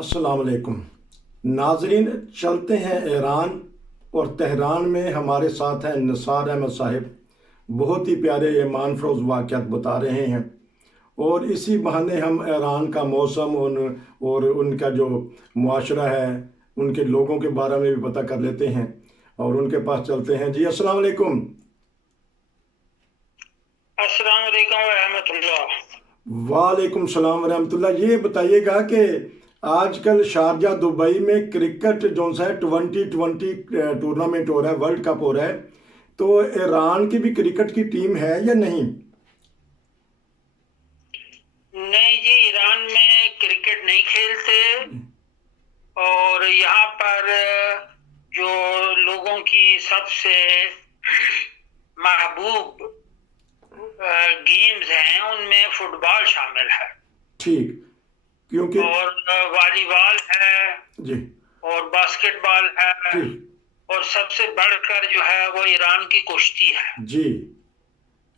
السلام علیکم ناظرین، چلتے ہیں ایران اور تہران میں ہمارے ساتھ ہیں نثار احمد صاحب. بہت ہی پیارے ایمان فروز واقعات بتا رہے ہیں، اور اسی بہانے ہم ایران کا موسم اور ان کا جو معاشرہ ہے، ان کے لوگوں کے بارے میں بھی پتہ کر لیتے ہیں اور ان کے پاس چلتے ہیں. جی السلام علیکم. السلام علیکم ورحمۃ اللہ. وعلیکم السلام ورحمۃ اللہ. یہ بتائیے گا کہ آج کل شارجہ دبئی میں کرکٹ جو سا ہے 2020 ٹورنامنٹ ہو رہا ہے، ورلڈ کپ ہو رہا ہے، تو ایران کی بھی کرکٹ کی ٹیم ہے یا نہیں؟ نہیں جی، ایران میں کرکٹ نہیں کھیلتے، اور یہاں پر جو لوگوں کی سب سے محبوب گیمز ہیں ان میں فٹ بال شامل ہے. ٹھیک، کیونکہ اور والی بال ہے جی اور باسکٹ بال ہے، ٹھیک اور سب سے بڑھ کر جو ہے وہ ایران کی کشتی ہے. جی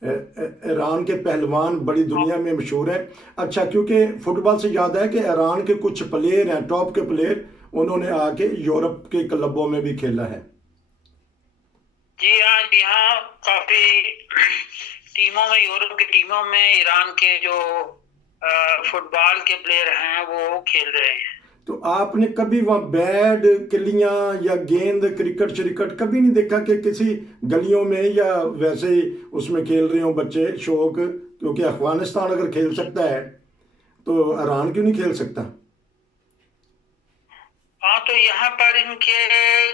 ایران کے پہلوان بڑی دنیا میں مشہور ہیں. اچھا، کیونکہ فٹ بال سے یاد ہے کہ ایران کے کچھ پلیئر ہیں، ٹاپ کے پلیئر، انہوں نے آ کے یورپ کے کلبوں میں بھی کھیلا ہے. جی ہاں، کافی ٹیموں میں، یورپ کی ٹیموں میں ایران کے جو فٹ بال کے پلیئر ہیں وہ کھیل رہے ہیں. تو آپ نے کبھی وہاں بیٹ، کلیاں یا گیند، کرکٹ شرکٹ کبھی نہیں دیکھا کہ کسی گلیوں میں یا ویسے ہی اس میں کھیل رہے ہوں بچے شوق؟ کیونکہ افغانستان اگر کھیل سکتا ہے تو ایران کیوں نہیں کھیل سکتا؟ ہاں، تو یہاں پر ان کے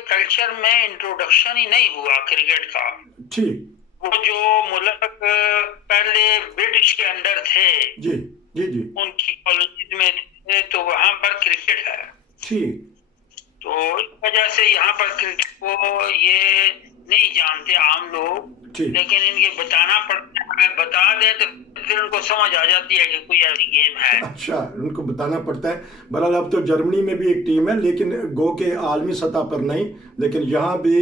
کلچر میں انٹروڈکشن ہی نہیں ہوا کرکٹ کا. ٹھیک. وہ جو ملک پہلے برٹش کے انڈر تھے، جی جی جی ان کی کالونیز میں تھے، تو وہاں پر کرکٹ ہے. ٹھیک. تو اس وجہ سے یہاں پر کرکٹ کو یہ نہیں جانتے عام لوگ، ٹھیک. لیکن ان کے بتانا پڑتا ہے. اگر بتا دے تو پھر ان کو سمجھ آ جاتی ہے کہ کوئی ایسی گیم ہے. اچھا، ان کو بتانا پڑتا ہے. بہرحال اب تو جرمنی میں بھی ایک ٹیم ہے، لیکن گو کہ عالمی سطح پر نہیں، لیکن یہاں بھی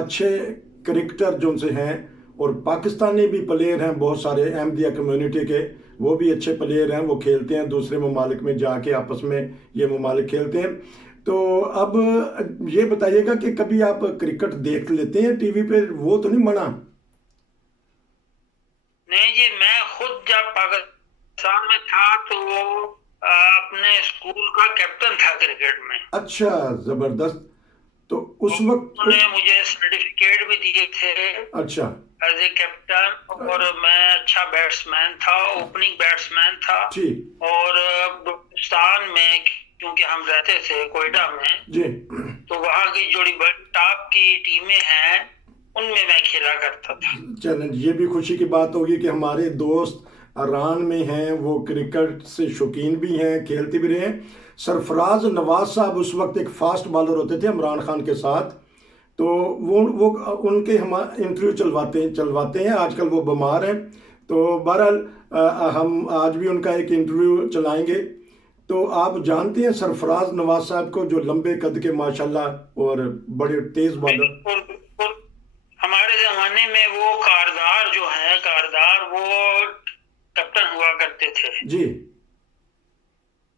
اچھے کرکٹر جو سے ہیں، اور پاکستانی بھی پلیئر ہیں بہت سارے، احمدیہ کمیونٹی کے، وہ بھی اچھے پلیئر ہیں، وہ کھیلتے ہیں دوسرے ممالک میں جا کے، آپس میں یہ ممالک کھیلتے ہیں. تو اب یہ بتائیے گا کہ کبھی آپ کرکٹ دیکھ لیتے ہیں ٹی وی پہ؟ وہ تو نہیں منع؟ نہیں جی، میں خود جب پاکستان میں تھا تو اپنے اسکول کا کیپٹن تھا کرکٹ میں. اچھا، زبردست. تو اس وقت انہوں نے مجھے سرٹیفکیٹ بھی دیے تھے اچھا ایز اے کیپٹن، اور میں اچھا بیٹس مین تھا، اوپننگ بیٹس مین تھا. ٹھیک. اور بلوچستان میں کیونکہ ہم رہتے تھے کوئٹہ میں، جی تو وہاں کی جو ٹاپ کی ٹیمیں ہیں ان میں کھیلا کرتا تھا. چلیں، یہ بھی خوشی کی بات ہوگی کہ ہمارے دوست ایران میں ہیں، وہ کرکٹ سے شوقین بھی ہیں، کھیلتے بھی رہے ہیں. سرفراز نواز صاحب اس وقت ایک فاسٹ بالر ہوتے تھے عمران خان کے ساتھ، تو وہ ان کے ہم انٹرویو چلواتے ہیں. آج کل وہ بیمار ہیں، تو بہرحال ہم آج بھی ان کا ایک انٹرویو چلائیں گے. تو آپ جانتے ہیں سرفراز نواز صاحب کو، جو لمبے قد کے ماشاءاللہ اور بڑے تیز بالر؟ بالکل، ہمارے زمانے میں وہ کاردار جو ہیں، کاردار وہ کیپٹن ہوا کرتے تھے. جی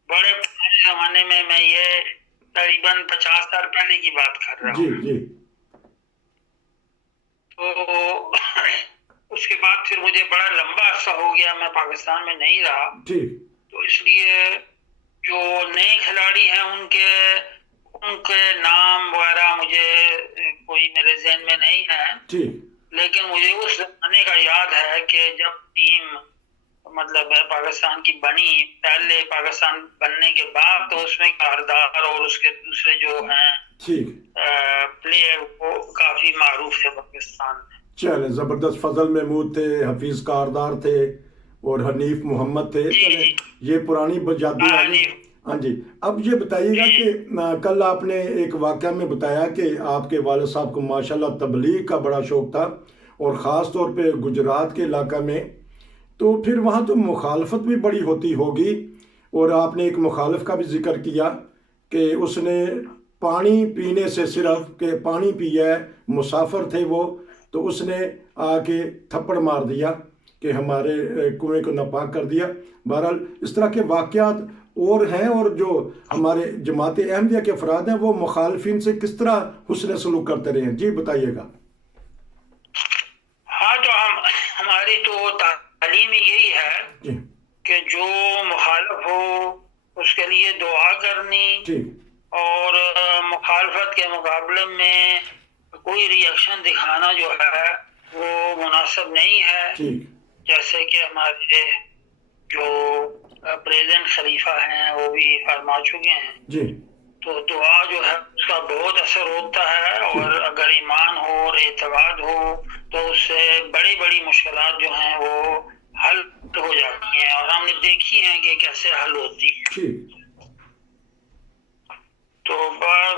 بڑے پرانے زمانے میں یہ تقریباً 50 سال پہلے کی بات کر رہا جی ہوں. جی تو اس کے بعد پھر مجھے بڑا لمبا عرصہ ہو گیا میں پاکستان میں نہیں رہا، ٹھیک. تو اس لیے جو نئے کھلاڑی ہیں ان کے نام وغیرہ مجھے کوئی میرے ذہن میں نہیں ہے. ٹھیک. لیکن مجھے اس زمانے کا یاد ہے کہ جب ٹیم مطلب پاکستان کی بنی، پہلے پاکستان بننے کے بعد، تو اس میں کاردار اور اس کے دوسرے جو ہیں ٹھیک. پلیئر وہ کافی معروف تھے پاکستان میں. چلیں، زبردست. فضل محمود تھے، حفیظ کاردار تھے، اور حنیف محمد تھے. چلیں، یہ پرانی یادیں آ گئی. ہاں جی. اب یہ بتائیے گا کہ کل آپ نے ایک واقعہ میں بتایا کہ آپ کے والد صاحب کو ماشاءاللہ تبلیغ کا بڑا شوق تھا، اور خاص طور پہ گجرات کے علاقہ میں. تو پھر وہاں تو مخالفت بھی بڑی ہوتی ہوگی، اور آپ نے ایک مخالف کا بھی ذکر کیا کہ اس نے پانی پینے سے، صرف کہ پانی پیا ہے، مسافر تھے وہ، تو اس نے آ کے تھپڑ مار دیا کہ ہمارے کنویں کو ناپاک کر دیا. بہرحال اس طرح کے واقعات اور ہیں اور جو ہمارے جماعت احمدیہ کے افراد ہیں وہ مخالفین سے کس طرح حسن سلوک کرتے رہے ہیں؟ جی بتائیے گا۔ ہاں تو ہماری تو تعلیم یہی ہے جی کہ جو مخالف ہو اس کے لیے دعا کرنی، ٹھیک، اور مخالفت کے مقابلے میں کوئی ری ایکشن دکھانا جو ہے وہ مناسب نہیں ہے، ٹھیک، جیسے کہ ہمارے جو پریزیڈنٹ خلیفہ ہیں وہ بھی فرما چکے ہیں۔ جی تو دعا جو ہے اس کا بہت اثر ہوتا ہے، اور اگر ایمان ہو اور اعتقاد ہو تو اس سے بڑی بڑی مشکلات جو ہیں وہ حل ہو جاتی ہیں، اور ہم نے دیکھی ہیں کہ کیسے حل ہوتی ہیں۔ ٹھیک، تو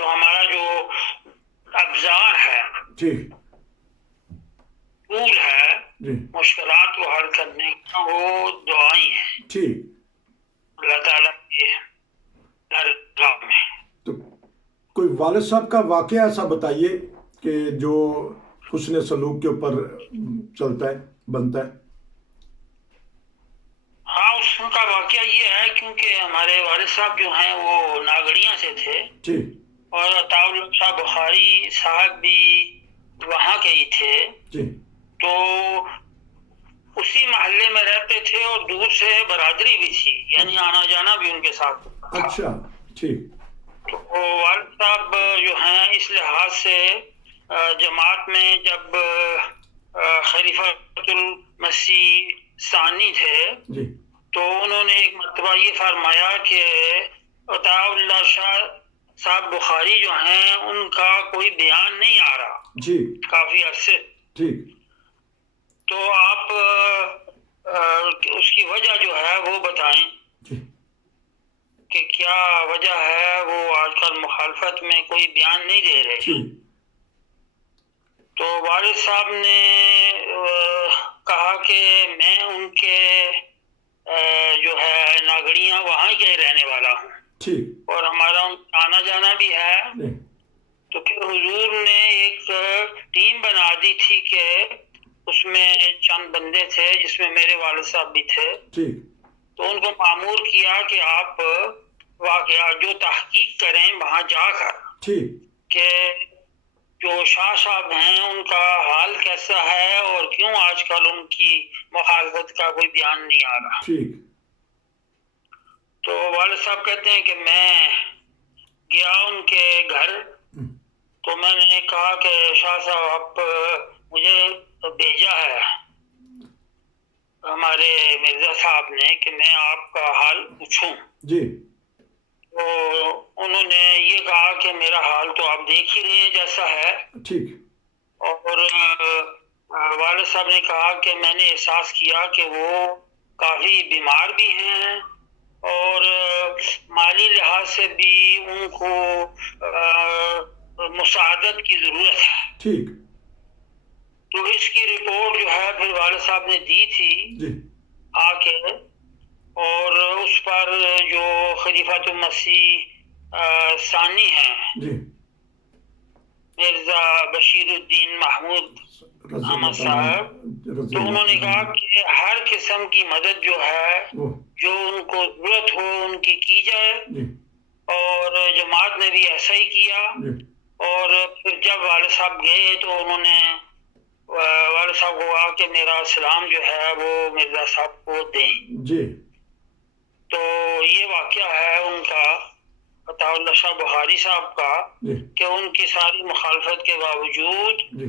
ہمارا جو ابزار ہے، ٹھیک، ٹول ہے جی مشکلات کو حل کرنے کا، وہ دعائیں ہیں ٹھیک۔ اللہ تعالیٰ کے درگاہ میں۔ تو کوئی والد صاحب کا واقعہ ایسا بتائیے کہ جو حسن سلوک کے اوپر چلتا ہے، بنتا ہے۔ ہاں اس کا واقعہ یہ ہے، کیونکہ ہمارے والد صاحب جو ہیں وہ ناگڑیاں سے تھے، ٹھیک، اور عطا اللہ شاہ بخاری صاحب بھی وہاں کے ہی تھے، جی تو اسی محلے میں رہتے تھے، اور دور سے برادری بھی تھی، یعنی آنا جانا بھی ان کے ساتھ تھا۔ اچھا، ٹھیک، تو والد صاحب جو ہیں اس لحاظ سے جماعت میں جب خلیفۃ المسیح ثانی تھے، جی تو انہوں نے ایک مرتبہ یہ فرمایا کہ عطا اللہ شاہ صاحب بخاری جو ہیں ان کا کوئی بیان نہیں آ رہا جی کافی عرصے، ٹھیک، تو آپ اس کی وجہ جو ہے وہ بتائیں جی کہ کیا وجہ ہے، وہ آج کل مخالفت میں کوئی بیان نہیں دے رہے۔ ٹھیک، تو والد صاحب نے کہا کہ میں ان کے جو ہے ناگڑیاں وہاں کے رہنے والا ہوں، ٹھیک، اور ہمارا آنا جانا بھی ہے۔ جی تو پھر حضور نے ایک ٹیم بنا دی تھی کہ اس میں چند بندے تھے جس میں میرے والد صاحب بھی تھے، ٹھیک، تو ان کو مامور کیا کہ آپ واقعہ جو تحقیق کریں وہاں جا کر ٹھیک، کہ جو شاہ صاحب ہیں ان کا حال کیسا ہے، اور کیوں آج کل ان کی مخالفت کا کوئی بیان نہیں آ رہا۔ ٹھیک، تو والد صاحب کہتے ہیں کہ میں گیا ان کے گھر، تو میں نے کہا کہ شاہ صاحب آپ مجھے بھیجا ہے ہمارے مرزا صاحب نے کہ میں آپ کا حال پوچھوں۔ جی تو انہوں نے یہ کہا کہ میرا حال تو آپ دیکھ ہی رہے ہیں جیسا ہے، ٹھیک، اور والد صاحب نے کہا کہ میں نے احساس کیا کہ وہ کافی بیمار بھی ہیں، اور مالی لحاظ سے بھی ان کو مساعدت کی ضرورت ہے۔ ٹھیک، تو اس کی رپورٹ جو ہے پھر والد صاحب نے دی تھی جی آ کے، اور اس پر جو خلیفۃ المسیح ثانی ہیں جی مرزا بشیر الدین محمود رضی احمد اللہ صاحب، تعالیٰ، تو انہوں نے کہا کہ ہر قسم کی مدد جو ہے وہ جو ان کو ضرورت ہو ان کی جائے، جی اور جماعت نے بھی ایسا ہی کیا۔ جی اور پھر جب والد صاحب گئے تو انہوں نے والد صاحب کو کہا کہ میرا سلام جو ہے وہ مرزا صاحب کو دیں۔ جی تو یہ واقعہ ہے ان کا عطا اللہ شاہ بخاری صاحب کا، جی کہ ان کی ساری مخالفت کے باوجود جی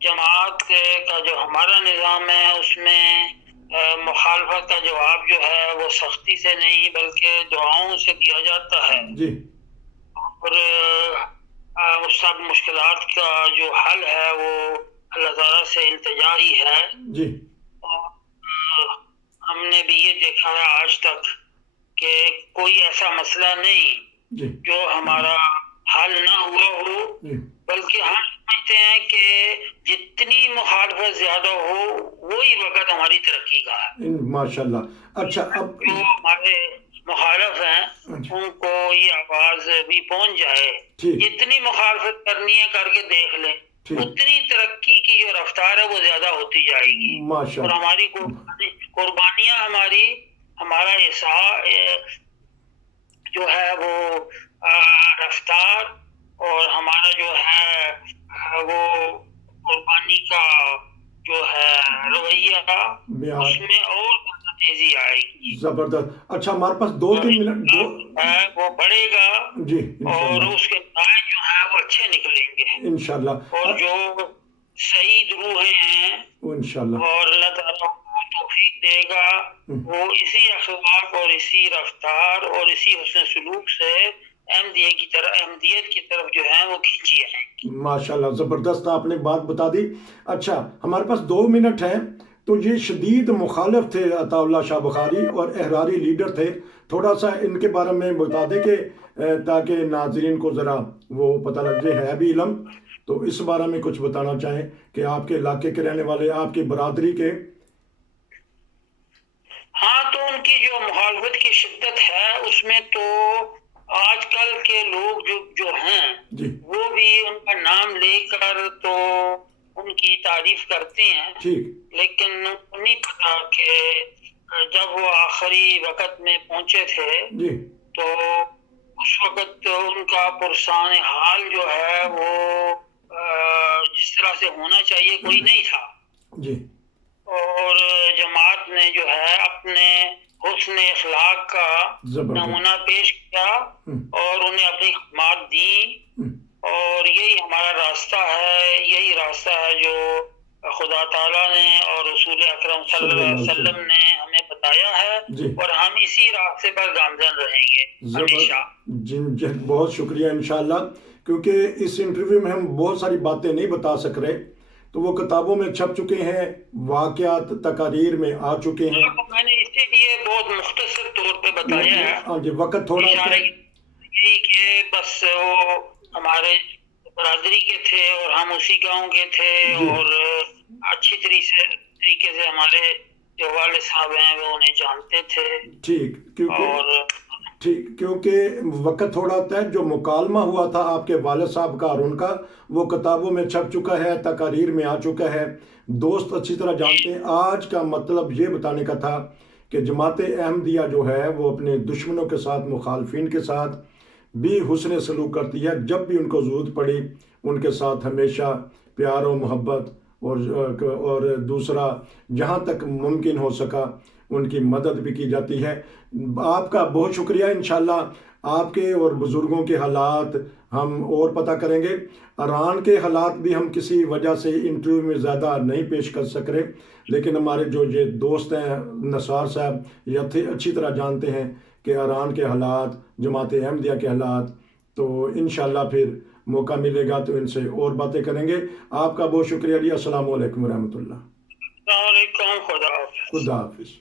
جماعت کا جو ہمارا نظام ہے اس میں مخالفت کا جواب جو ہے وہ سختی سے نہیں بلکہ دعاؤں سے دیا جاتا ہے، جی اور سب مشکلات کا جو حل ہے وہ اللہ تعالیٰ سے التجا ہی ہے۔ جی اور ہم نے بھی یہ دیکھا ہے آج تک کہ کوئی ایسا مسئلہ نہیں جی جو ہمارا حل نہ ہوا ہو، جی بلکہ ہم سمجھتے ہیں کہ جتنی مخالفت زیادہ ہو وہی وقت ہماری ترقی کا ہے۔ ماشاء اللہ۔ اچھا اب جو ہمارے مخالف ہیں ان کو یہ آواز بھی پہنچ جائے، ٹھیک جتنی مخالفت کرنی ہے کر کے دیکھ لیں، ٹھیک اتنی ترقی کی جو رفتار ہے وہ زیادہ ہوتی جائے گی، ماشاء اور اللہ۔ ہماری قربانیاں ہمارا جو ہے وہ رفتار اور ہمارا جو ہے وہ قربانی کا جو ہے رویہ اس میں اور تیزی آئے گی. زبردست. اچھا ہمارے پاس 2-3 منٹ وہ بڑھے گا جی اور اس کے نتائج جو ہے وہ اچھے نکلیں گے انشاءاللہ. اور جو سعید روحیں ہیں انشاءاللہ اور اللہ تعالیٰ کو توفیق دے گا وہ اسی اخلاق اور اسی رفتار اور اسی حسن سلوک سے احمدیت کی طرف جو ہے وہ کھینچی ہیں. ماشاءاللہ زبردست آپ نے بات بتا دی. اچھا ہمارے پاس 2 منٹ ہیں تو یہ شدید مخالف تھے عطا اللہ شاہ بخاری اور احراری لیڈر تھے. تھوڑا سا ان کے بارے میں بتا دیں کہ تاکہ ناظرین کو ذرا وہ پتہ لگ جائے, ہے بھی علم, تو اس بارے میں کچھ بتانا چاہیں کہ آپ کے علاقے کے رہنے والے, آپ کی برادری کے. ہاں تو ان کی جو مخالفت کی شدت ہے اس میں تو آج کل کے لوگ جو ہیں جی وہ بھی ان کا نام لے کر تو ان کی تعریف کرتے ہیں, ٹھیک, لیکن نہیں پتا کہ جب وہ آخری وقت میں پہنچے تھے جی تو اس وقت ان کا پرسان حال جو ہے وہ جس طرح سے ہونا چاہیے کوئی نہیں تھا. جی اور جماعت نے جو ہے اپنے حسن اخلاق کا نمونہ پیش کیا اور انہیں اپنی خدمات دی, اور یہی ہمارا راستہ ہے, یہی راستہ ہے جو خدا تعالیٰ نے اور رسول اکرم صلی اللہ علیہ وسلم نے ہمیں بتایا ہے, اور ہم اسی راستے پر گامزن رہیں گے ہمیشہ. جی بہت شکریہ انشاءاللہ, کیونکہ اس انٹرویو میں ہم بہت ساری باتیں نہیں بتا سک رہے, تو وہ کتابوں میں چھپ چکے ہیں, واقعات تقاریر میں آ چکے ہیں. میں نے اسی لیے بہت مختصر طور پہ بتایا ہے. ہاں جی وقت تھوڑا یہی کہ بس وہ ہمارے برادری کے تھے اور ہم اسی گاؤں کے تھے, اور اچھی طریقے سے ہمارے جو والد صاحب ہیں وہ انہیں جانتے تھے. ٹھیک, کیونکہ وقت تھوڑا ہوتا ہے. جو مکالمہ ہوا تھا آپ کے والد صاحب کا اور ان کا, وہ کتابوں میں چھپ چکا ہے, تقاریر میں آ چکا ہے, دوست اچھی طرح جانتے ہیں. آج کا مطلب یہ بتانے کا تھا کہ جماعت احمدیہ جو ہے وہ اپنے دشمنوں کے ساتھ, مخالفین کے ساتھ بھی حسن سلوک کرتی ہے. جب بھی ان کو ضرورت پڑی ان کے ساتھ ہمیشہ پیار و محبت اور دوسرا جہاں تک ممکن ہو سکا ان کی مدد بھی کی جاتی ہے. آپ کا بہت شکریہ. انشاءاللہ آپ کے اور بزرگوں کے حالات ہم اور پتہ کریں گے. ایران کے حالات بھی ہم کسی وجہ سے انٹرویو میں زیادہ نہیں پیش کر سک رہے, لیکن ہمارے جو یہ دوست ہیں نثار صاحب یہ اچھی طرح جانتے ہیں کہ ایران کے حالات, جماعت احمدیہ کے حالات. تو انشاءاللہ پھر موقع ملے گا تو ان سے اور باتیں کریں گے. آپ کا بہت شکریہ. السلام علیکم ورحمۃ اللہ. السلام علیکم. خدا حافظ. خدا حافظ.